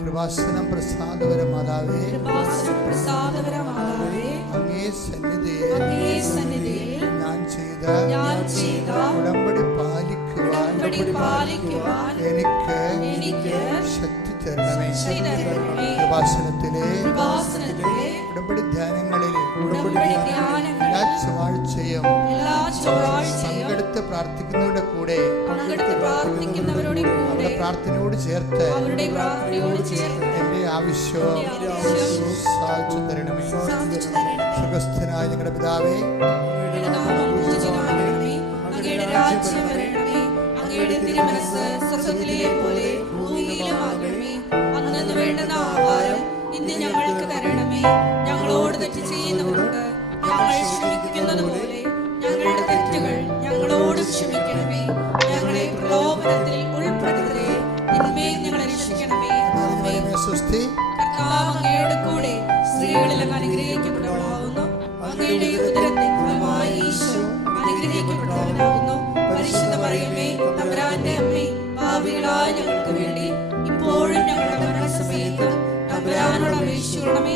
കൃപാസനം പ്രസാദപരമാതാവേ, അങ്ങേ സന്നിധിയിൽ ഞാൻ ചെയ്ത ഉടമ്പടി പാലിക്കുവാൻ എനിക്ക് ശക്തി തരണമേ. കൃപാസനത്തിലെ ഉടമ്പടി ധ്യാനങ്ങളിൽ എല്ലാ ചൊവ്വാഴ്ചയും പങ്കെടുത്ത് പ്രാർത്ഥിക്കുന്നവരുടെ കൂടെ അവരുടെ പ്രാർത്ഥനയോട് ചേർത്ത് എന്റെ ആവശ്യവും സാധിച്ചു തരണമേ. സ്വർഗ്ഗസ്ഥനായ ഞങ്ങളുടെ പിതാവേ, അങ്ങയുടെ രാജ്യം വരണമേ. അങ്ങയുടെ തിരുമനസ്സ് സ്വർഗ്ഗത്തിലെ പോലെ ഭൂമിയിലുമാകണമേ. അന്നു വേണ്ടുന്ന ആഹാരം ഇന്ന് ഞങ്ങൾക്ക് തരണമേ. ഞങ്ങളോട് തെറ്റ് ചെയ്യുന്നവരോട് ഞങ്ങൾ ക്ഷമിക്കുന്നത് പോലെ ഞങ്ങളുടെ തെറ്റുകൾ ഞങ്ങളോട് ക്ഷമിക്കണമേ. ഞങ്ങളെ പ്രലോഭനത്തിൽ ഉൾപ്പെടുത്തരുതേ, തിന്മയിൽ ഞങ്ങളെ രക്ഷിക്കണമേ. കർത്താവ് അങ്ങയുടെ കൂടെ സ്ത്രീകളിൽ അങ്ങ് അനുഗ്രഹിക്കപ്പെട്ടവളാകുന്നു. അങ്ങയുടെ ഉദരത്തിൻ ഫലമായി ഈശോ അനുഗ്രഹിക്കപ്പെട്ടവനാകുന്നു. പരിശുദ്ധ മറിയമേ, തമ്പുരാന്റെ അമ്മേ, പാപികളായ ഞങ്ങൾക്ക് വേണ്ടി ഇപ്പോഴും ഞങ്ങളുടെ മരണസമയത്തും തമ്പുരാനോട് അപേക്ഷിക്കണമേ.